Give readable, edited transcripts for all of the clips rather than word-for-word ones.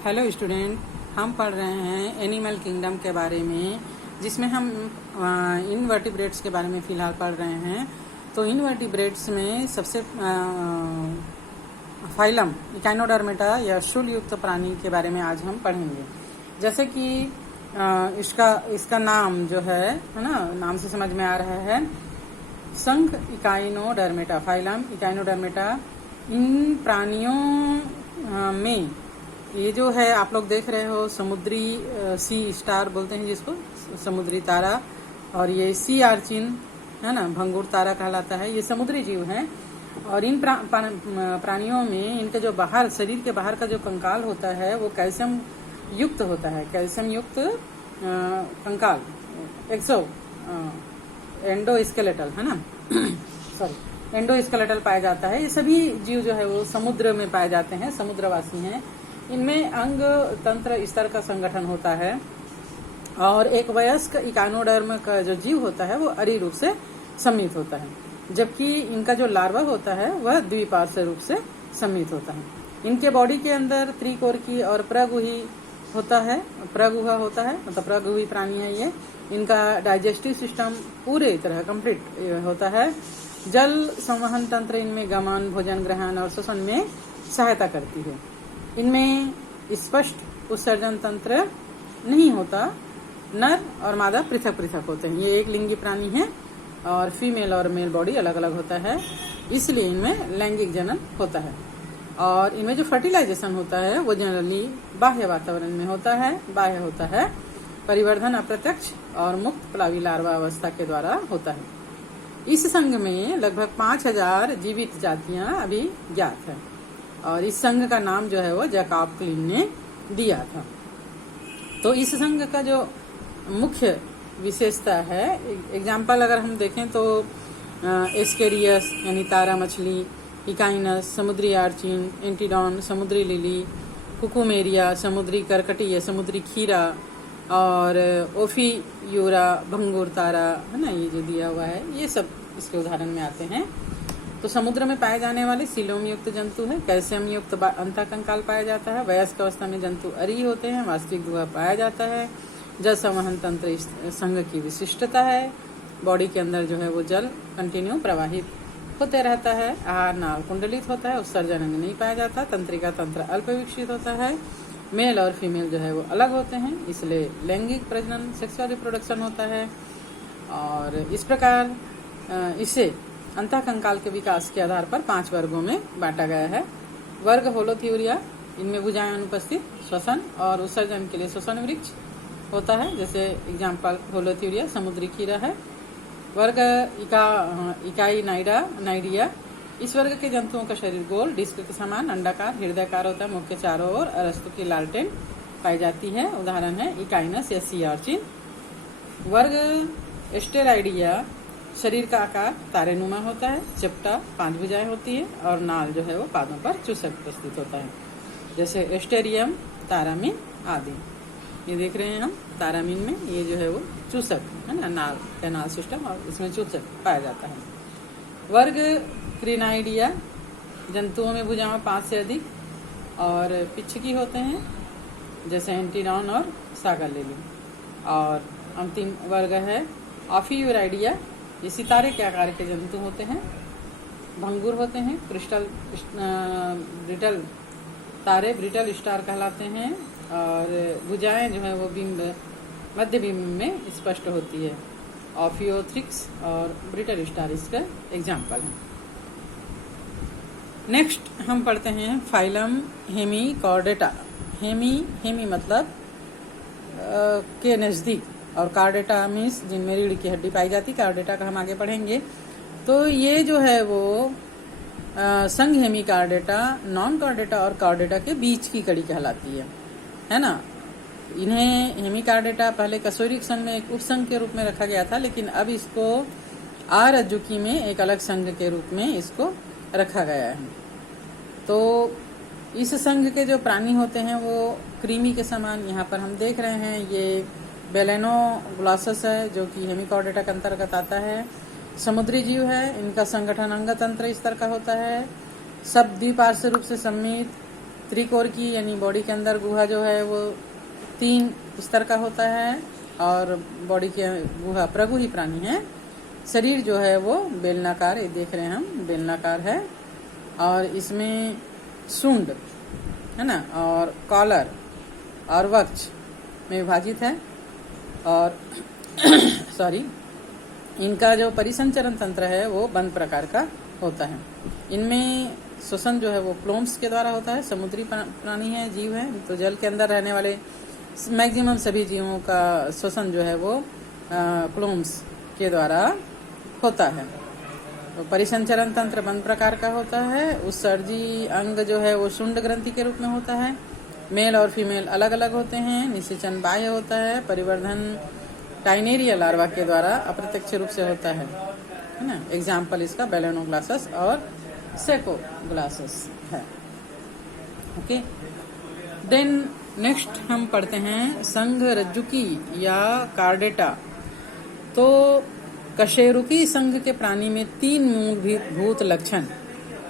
Hello student, हम पढ़ रहे हैं एनिमल किंगडम के बारे में, जिसमें हम इनवर्टिब्रेट्स के बारे में फ़िलहाल पढ़ रहे हैं। तो इनवर्टिब्रेट्स में सबसे फाइलम इकाइनोडर्मेटा या शूल युक्त प्राणी के बारे में आज हम पढ़ेंगे। जैसे कि इसका नाम जो है ना, नाम से समझ में आ रहा है, संघ इकाइनोडर्मेटा, फाइलम इकाइनोडर्मेटा। इन प्राणियों में ये जो है आप लोग देख रहे हो, समुद्री सी स्टार बोलते हैं जिसको, समुद्री तारा, और ये सी आर्चिन है ना, भंगुर तारा कहलाता है। ये समुद्री जीव हैं। और इन प्राणियों में इनके जो बाहर, शरीर के बाहर का जो कंकाल होता है वो कैल्शियम युक्त होता है, कैल्शियम युक्त कंकाल, एंडोस्केलेटल है ना सॉरी एंडोस्केलेटल पाया जाता है। ये सभी जीव जो है वो समुद्र में पाए जाते हैं, समुद्रवासी हैं। इनमें अंग तंत्र स्तर का संगठन होता है, और एक वयस्क इकाइनोडर्म का जो जीव होता है वो अरी रूप से सम्मिलित होता है, जबकि इनका जो लार्वा होता है वह द्विपार्श्व रूप से सम्मिलित होता है। इनके बॉडी के अंदर त्रिकोरकी और प्रगुही होता है, प्रगुहा होता है, मतलब प्रगुही प्राणी है ये। इनका डाइजेस्टिव सिस्टम पूरे तरह कंप्लीट होता है। जल संवहन तंत्र इनमें गमन, भोजन ग्रहण और श्वसन में सहायता करती है। इनमें स्पष्ट उत्सर्जन तंत्र नहीं होता। नर और मादा पृथक पृथक होते हैं। ये एक लिंगी प्राणी है और फीमेल और मेल बॉडी अलग अलग होता है, इसलिए इनमें लैंगिक जनन होता है। और इनमें जो फर्टिलाइजेशन होता है वो जनरली बाह्य वातावरण में होता है, बाह्य होता है। परिवर्धन अप्रत्यक्ष और मुक्त प्लावी लार्वा अवस्था के द्वारा होता है। इस संघ में लगभग 5000 जीवित जातियां अभी ज्ञात है, और इस संघ का नाम जो है वो जैकब क्लीन ने दिया था। तो इस संघ का जो मुख्य विशेषता है, एग्जाम्पल अगर हम देखें तो एस्केरियस यानी तारा मछली, इकाइनस समुद्री आर्चिन, एंटीडॉन समुद्री लिली, कुकुमेरिया समुद्री करकटी या समुद्री खीरा, और ओफियूरा भंगुर तारा है ना, ये जो दिया हुआ है, ये सब इसके उदाहरण में आते हैं। तो समुद्र में पाए जाने वाले सीलोम युक्त जंतु है। कैल्शियम युक्त अंतःकंकाल पाया जाता है। वयस्क अवस्था में जंतु अरी होते हैं। वास्तविक गुहा पाया जाता है। जल संवहन तंत्र संघ की विशिष्टता है। बॉडी के अंदर जो है वो जल कंटिन्यू प्रवाहित होते रहता है। आहार नाल कुंडलित होता है। उत्सर्जन अंग नहीं पाया जाता। तंत्रिका तंत्र अल्प विकसित होता है। मेल और फीमेल जो है वो अलग होते हैं, इसलिए लैंगिक प्रजनन, सेक्सुअल रिप्रोडक्शन होता है। और इस प्रकार इसे अंतःकंकाल के विकास के आधार पर 5 वर्गों में बांटा गया है। वर्ग होलोथ्यूरिया, इनमें भुजाएं अनुपस्थित, श्वसन और उत्सर्जन के लिए श्वसन वृक्ष होता है। जैसे एग्जाम्पल होलोथ्यूरिया समुद्री खीरा है। वर्ग इकाई नाइडिया, इस वर्ग के जंतुओं का शरीर गोल डिस्क के समान अंडाकार हृदयकार होता है। मुख के चारों ओर अरस्तु की लालटेन पाई जाती है। उदाहरण है इकाइनस या सी आर्चिन। वर्ग एस्टेराइडिया, शरीर का आकार तारेनुमा होता है। चपटा 5 भुजाएं होती है, और नाल जो है वो पादों पर चूसक प्रस्तुत होता है। जैसे एस्टेरियम, तारामीन आदि। ये देख रहे हैं हम, तारामीन में ये जो है वो चूसक है ना, नाल कैनाल सिस्टम, और इसमें चूसक पाया जाता है। वर्ग क्रिनाइडिया, जंतुओं में भुजाएं 5 से अधिक और पिच्छकी होते हैं, जैसे एंटीडॉन और सागर लिली। और अंतिम वर्ग है ऑफियूराइडिया, ये सितारे के आकार के जंतु होते हैं, भंगुर होते हैं, ब्रिटल तारे ब्रिटल स्टार कहलाते हैं, और भुजाएं जो है वो बिंब, मध्य बिंब में स्पष्ट होती है। ऑफियोथ्रिक्स और ब्रिटल स्टार इसका एग्जाम्पल है। नेक्स्ट हम पढ़ते हैं फाइलम हेमिकॉर्डेटा। हेमी मतलब के नज़दीक, और कार्डेटा मीन्स जिनमें रीढ़ की हड्डी पाई जाती। कार्डेटा का हम आगे पढ़ेंगे। तो ये जो है वो संघ हेमिकॉर्डेटा नॉन कार्डेटा और कार्डेटा के बीच की कड़ी कहलाती है ना। इन्हें हेमिकॉर्डेटा पहले कशोरिक संघ में एक उपसंघ के रूप में रखा गया था, लेकिन अब इसको आरज्जुकी में एक अलग संघ के रूप में इसको रखा गया है। तो इस संघ के जो प्राणी होते हैं वो क्रीमी के समान यहाँ पर हम देख रहे हैं। ये बेलेनोग्लॉसस है, जो कि हेमिकॉर्डेटा के अंतर्गत आता है। समुद्री जीव है। इनका संगठन अंग तंत्र इस तरह का होता है। सब द्विपार्श्व रूप से सम्मिलित, त्रिकोर की यानी बॉडी के अंदर गुहा जो है वो 3 स्तर का होता है और बॉडी के गुहा प्रगुही प्राणी है। शरीर जो है वो बेलनाकार, ये देख रहे हैं हम, बेलनाकार है और इसमें सूंड है ना और कॉलर और वक्ष में विभाजित है और सॉरी, इनका जो परिसंचरण तंत्र है वो बंद प्रकार का होता है। इनमें श्वसन जो है वो प्लोम्स के द्वारा होता है। समुद्री प्राणी है, जीव है, तो जल के अंदर रहने वाले मैक्सिमम सभी जीवों का श्वसन जो है वो प्लोम्स के द्वारा होता है। तो परिसंचरण तंत्र बंद प्रकार का होता है। उत्सर्जी अंग जो है वो शुंड ग्रंथि के रूप में होता है। मेल और फीमेल अलग अलग होते हैं। निषेचन बाह्य होता है। परिवर्धन टाइनेरिया लार्वा के द्वारा अप्रत्यक्ष रूप से होता है ना। एग्जाम्पल इसका बेलेनोग्लासस और सेकोग्लासस है। ओके, देन नेक्स्ट हम पढ़ते हैं संघ रज्जुकी या कार्डेटा। तो कशेरुकी संघ के प्राणी में 3 मूलभूत लक्षण,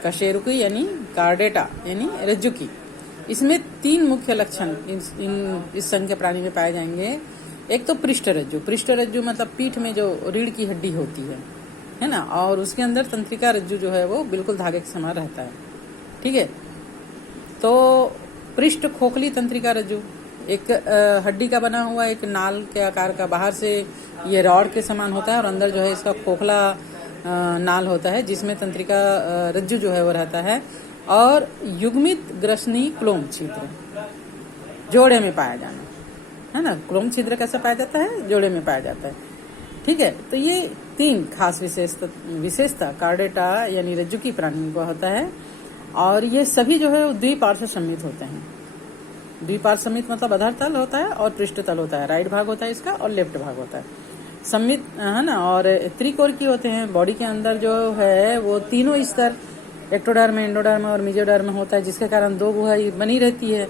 कशेरुकी यानी कार्डेटा यानी रज्जुकी, इसमें 3 मुख्य लक्षण इस संघ के प्राणी में पाए जाएंगे। एक तो पृष्ठ रज्जु, पृष्ठ रज्जु मतलब पीठ में जो रीढ़ की हड्डी होती है ना, और उसके अंदर तंत्रिका रज्जु जो है वो बिल्कुल धागे के समान रहता है। ठीक है, तो पृष्ठ खोखली तंत्रिका रज्जु एक हड्डी का बना हुआ एक नाल के आकार का, बाहर से ये रॉड के समान होता है और अंदर जो है इसका खोखला नाल होता है जिसमें तंत्रिका रज्जु जो है वो रहता है। और युग्मित ग्रसनी क्लोम छिद्र जोड़े में पाया जाना है ना। क्लोम छिद्र कैसा पाया जाता है? जोड़े में पाया जाता है। ठीक है, तो ये 3 खास विशेषता कार्डेटा यानी रज्जुकी प्राणी को होता है। और ये सभी जो है द्विपार्श्व सम्मित होते हैं। द्विपार्श्व सम्मित मतलब अधर तल होता है और पृष्ठ तल होता है। राइट भाग होता है इसका और लेफ्ट भाग होता है सम्मित, है ना। और त्रिकोर की होते हैं। बॉडी के अंदर जो है वो तीनों स्तर एक्टोडर्म, एंडोडर्म और मेसोडर्म होता है, जिसके कारण 2 गुहा बनी रहती है।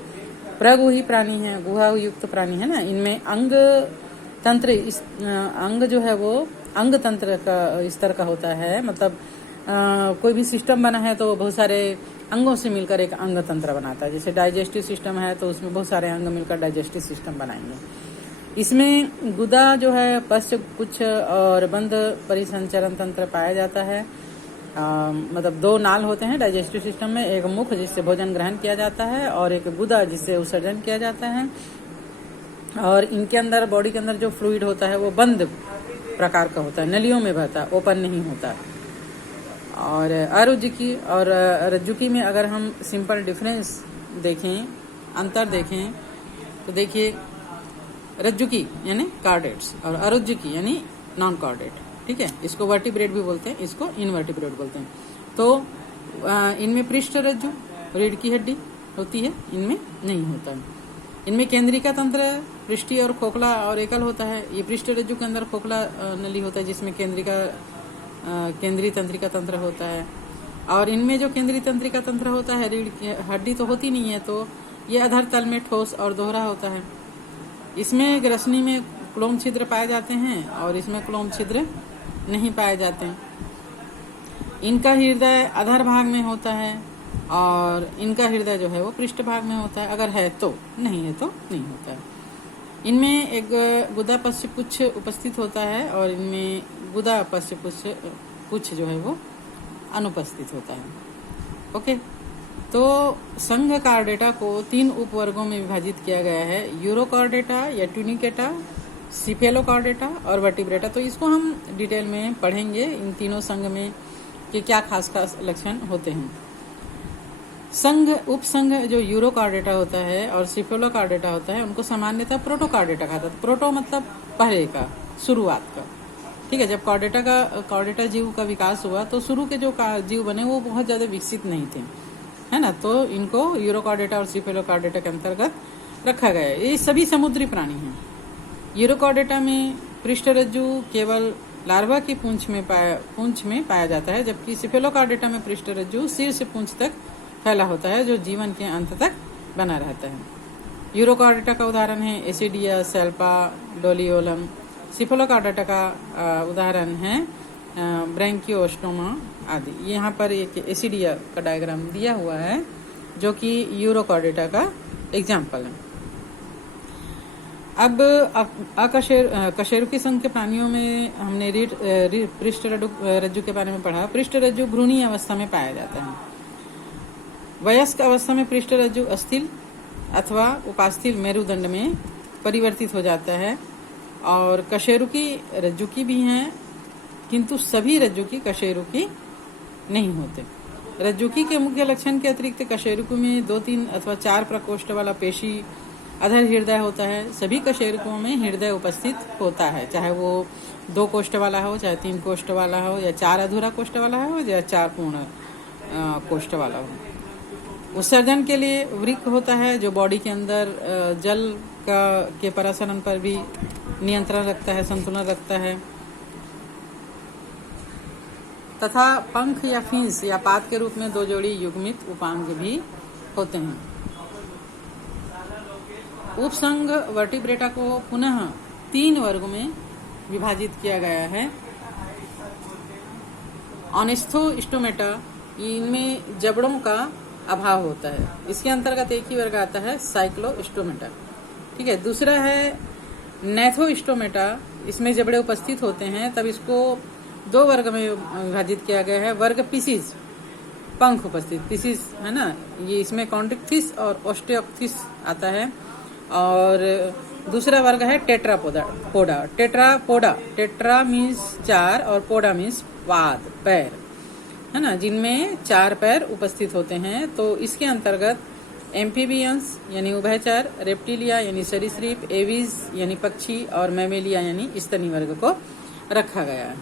प्रगुही प्राणी है, गुहा युक्त प्राणी है ना। इनमें अंग तंत्र अंग जो है वो अंग तंत्र का स्तर का होता है। मतलब कोई भी सिस्टम बना है तो बहुत सारे अंगों से मिलकर एक अंग तंत्र बनाता है। जैसे डाइजेस्टिव सिस्टम है तो उसमें बहुत सारे अंग मिलकर डाइजेस्टिव सिस्टम बनाएंगे। इसमें गुदा जो है पश्च पुच्छ और बंद परिसंचरण तंत्र पाया जाता है। मतलब 2 नाल होते हैं डाइजेस्टिव सिस्टम में, एक मुख जिससे भोजन ग्रहण किया जाता है और एक गुदा जिससे उत्सर्जन किया जाता है। और इनके अंदर बॉडी के अंदर जो फ्लूइड होता है वो बंद प्रकार का होता है, नलियों में बहता है, ओपन नहीं होता। और अरुजुकी और रज्जुकी में अगर हम सिंपल डिफरेंस देखें, अंतर देखें तो देखिए रज्जुकी यानी कार्डेट्स और अरुजुकी यानी नॉन कार्डेट। ठीक है, इसको वर्टिब्रेट भी बोलते हैं, इसको इनवर्टिब्रेट बोलते हैं। तो इनमें पृष्ठ रज्जु रीढ़ की हड्डी होती है, इनमें नहीं होता है। इनमें केंद्रिका तंत्र पृष्ठी और खोखला और एकल होता है। ये पृष्ठ रज्जु के अंदर खोखला नली होता है जिसमें केंद्रीय तंत्रिका तंत्र होता है। और इनमें जो केंद्रीय तंत्रिका तंत्र होता है, रीढ़ की हड्डी तो होती नहीं है, तो ये अधर तल में ठोस और दोहरा होता है। इसमें ग्रसनी में क्लोम छिद्र पाए जाते हैं और इसमें क्लोम छिद्र नहीं पाए जाते हैं। इनका हृदय अधर भाग में होता है और इनका हृदय जो है वो पृष्ठ भाग में होता है, अगर है तो, नहीं है तो नहीं होता है। इनमें एक गुदा पश्च पुच्छ उपस्थित होता है और इनमें गुदा पश्च पुच्छ जो है वो अनुपस्थित होता है। ओके, तो संघ कार्डेटा को 3 उपवर्गों में विभाजित किया गया है, यूरोकार्डेटा या ट्यूनिकेटा, सिफेलोकार्डेटा और वर्टिब्रेटा। तो इसको हम डिटेल में पढ़ेंगे इन तीनों संघ में कि क्या खास खास लक्षण होते हैं। संघ उपसंघ जो यूरोकार्डेटा होता है और सिफेलोकार्डेटा होता है उनको सामान्यतः प्रोटोकार्डेटा कहा जाता है। प्रोटो मतलब पहले का, शुरुआत का। ठीक है, जब कार्डेटा जीव का विकास हुआ तो शुरू के जो जीव बने वो बहुत ज्यादा विकसित नहीं थे, है ना। तो इनको यूरोकार्डेटा और सिफेलोकार्डेटा के अंतर्गत रखा गया है। ये सभी समुद्री प्राणी हैं। यूरोकार्डेटा में पृष्ठ रज्जु केवल लार्वा की पूंछ में पाया जाता है, जबकि सिफेलोकार्डेटा में पृष्ठ रज्जु सिर से पूंछ तक फैला होता है जो जीवन के अंत तक बना रहता है। यूरोकार्डेटा का उदाहरण है एसिडिया, सेल्पा, डोलियोलम। सिफेलोकार्डेटा का उदाहरण है ब्रैंकियोस्टोमा आदि। यहाँ पर एक एसिडिया का डायग्राम दिया हुआ है जो कि यूरोकॉर्डेटा का एग्जाम्पल है। अब कशेरुकी संघ के प्राणियों में हमने पृष्ठ रज्जु के बारे में पढ़ा। पृष्ठ रज्जु भ्रूणीय अवस्था में पाया जाता है। वयस्क अवस्था में पृष्ठ रज्जु अस्थिल अथवा उपास्थिल मेरुदंड में परिवर्तित हो जाता है। और कशेरुकी रज्जुकी भी हैं, किंतु सभी रज्जुकी कशेरुकी नहीं होते। रज्जुकी के मुख्य लक्षण के अतिरिक्त कशेरुकी में 2, 3 अथवा 4 प्रकोष्ठ वाला पेशी अधर हृदय होता है। सभी कशेरुकों में हृदय उपस्थित होता है, चाहे वो 2 कोष्ठ वाला हो, चाहे 3 कोष्ठ वाला हो, या 4 अधूरा कोष्ठ वाला हो, या 4 पूर्ण कोष्ठ वाला हो। उत्सर्जन के लिए वृक्क होता है, जो बॉडी के अंदर जल के परासरण पर भी नियंत्रण रखता है, संतुलन रखता है। तथा पंख या फिंस या पात के रूप में 2 जोड़ी युग्मित उपांग भी होते हैं। उपसंघ वर्टिब्रेटा को पुनः 3 वर्ग में विभाजित किया गया है। ऑनेस्थोस्टोमेटा, इनमें जबड़ों का अभाव होता है। इसके अंतर्गत एक ही वर्ग आता है साइक्लोस्टोमेटा। ठीक है। दूसरा है नैथोस्टोमेटा, इसमें जबड़े उपस्थित होते हैं, तब इसको 2 वर्ग में विभाजित किया गया है। वर्ग पिसिस, पंख उपस्थित, पिसिस है ना, ये इसमें कॉन्ड्रिक्थिस और ओस्टियोक्थिस आता है। और दूसरा वर्ग है टेट्रापोडा। टेट्रा मीन्स 4 और पोडा मीन्स पाद, पैर, है ना, जिनमें 4 पैर उपस्थित होते हैं। तो इसके अंतर्गत एम्फीबियंस यानी उभयचर, रेप्टिलिया यानी सरीसृप, एविज यानी पक्षी और मैमेलिया यानी स्तनी वर्ग को रखा गया है।